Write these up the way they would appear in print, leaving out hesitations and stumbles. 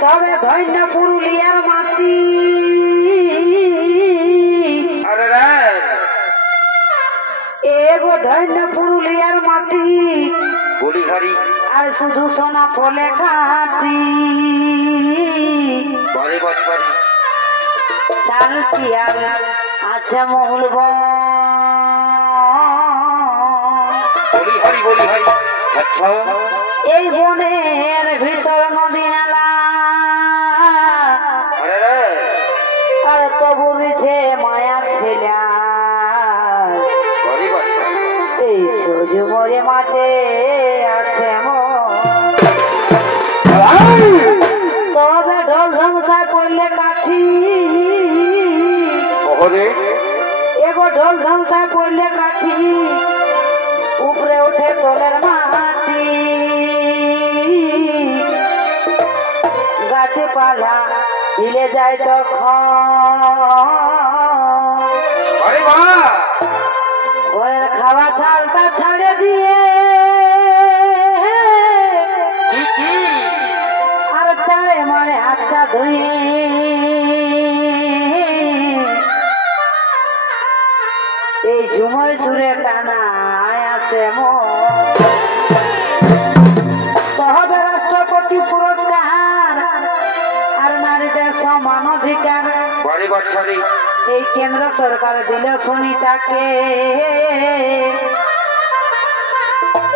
তবে ধন্য পুরুলিয়ার মাটি এগো ধন্য পুরুলিয়ার মাটি আর শুধু সোনা ফলে খাটি সালটিয়ার আছে মহুল এই বনের ভিতর নদী নালা আর তো বলেছে মায়া ছেলা এই ছোজমরে মাঠে আছে তবে ঢোল ধামসায় পড়লে কাঠি এগো ঢোল ধামসায় পড়লে কাঠি উপরে উঠে তোলের মাটি গাছে পালা হিলে যায় তখন ঘরের খাওয়া থালটা ছাড়ে দিয়ে আর চারে মারে হাতটা ধুয়ে এই ঝুমর সুরে টানা আছে তবে রাষ্ট্রপতি পুরস্কার আর নারীদের সমান অধিকার এই কেন্দ্র সরকার দিল সুনিতাকে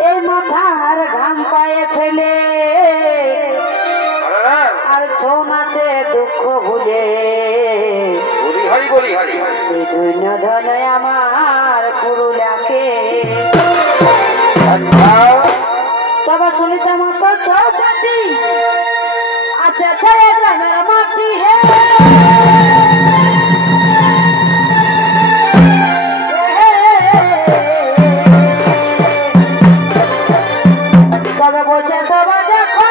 এই মাথার ঘাম পায়ে ফেলে আর ছৌ নাচে দুঃখ ভুলে এই ধন্য ধন্য আমার পুরুলিয়াকে তবে সুনিতা মতো চৌপাটি আছে গ্রামের মাটি হে তবে বসে সবাই দেখো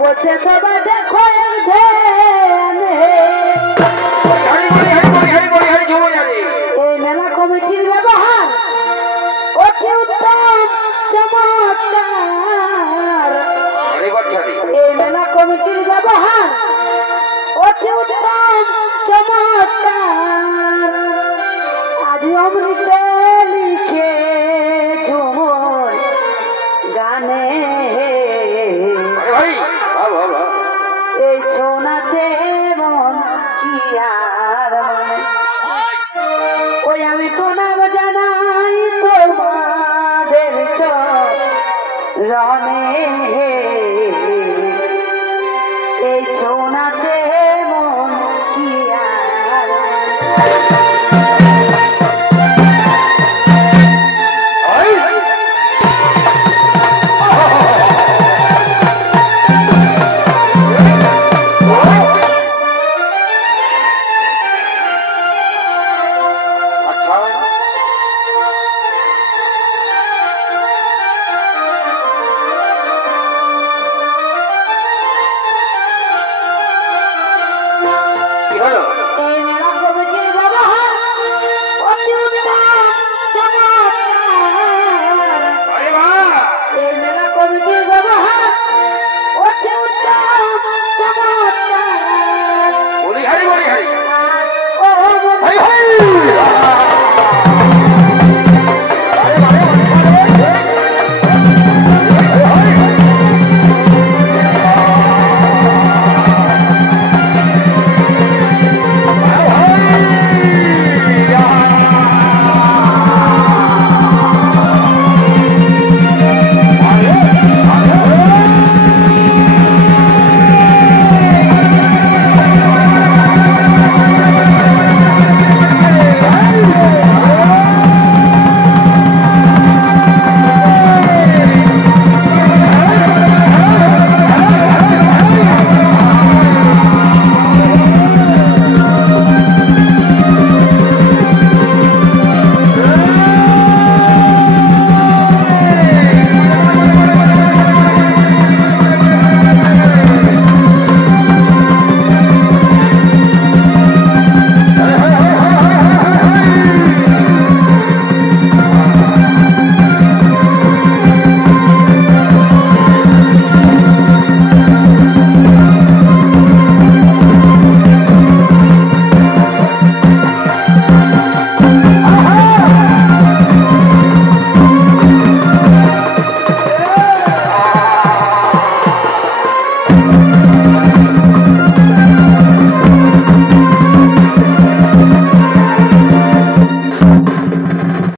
বসে সবাই দেখো এই মেলা কমিটির ব্যবহার অতি উত্তম চমৎকার এই মেলা কমিটির ব্যবহার অতি উত্তম চমৎকার আজ অমৃতে লিখে ঝুমর গানে এই ছৌ নাচে মন কি আর মানে ওই আমি প্রণাম জানাই তোমাদের চরণে এই ছৌ নাচে মন কি আর Hey!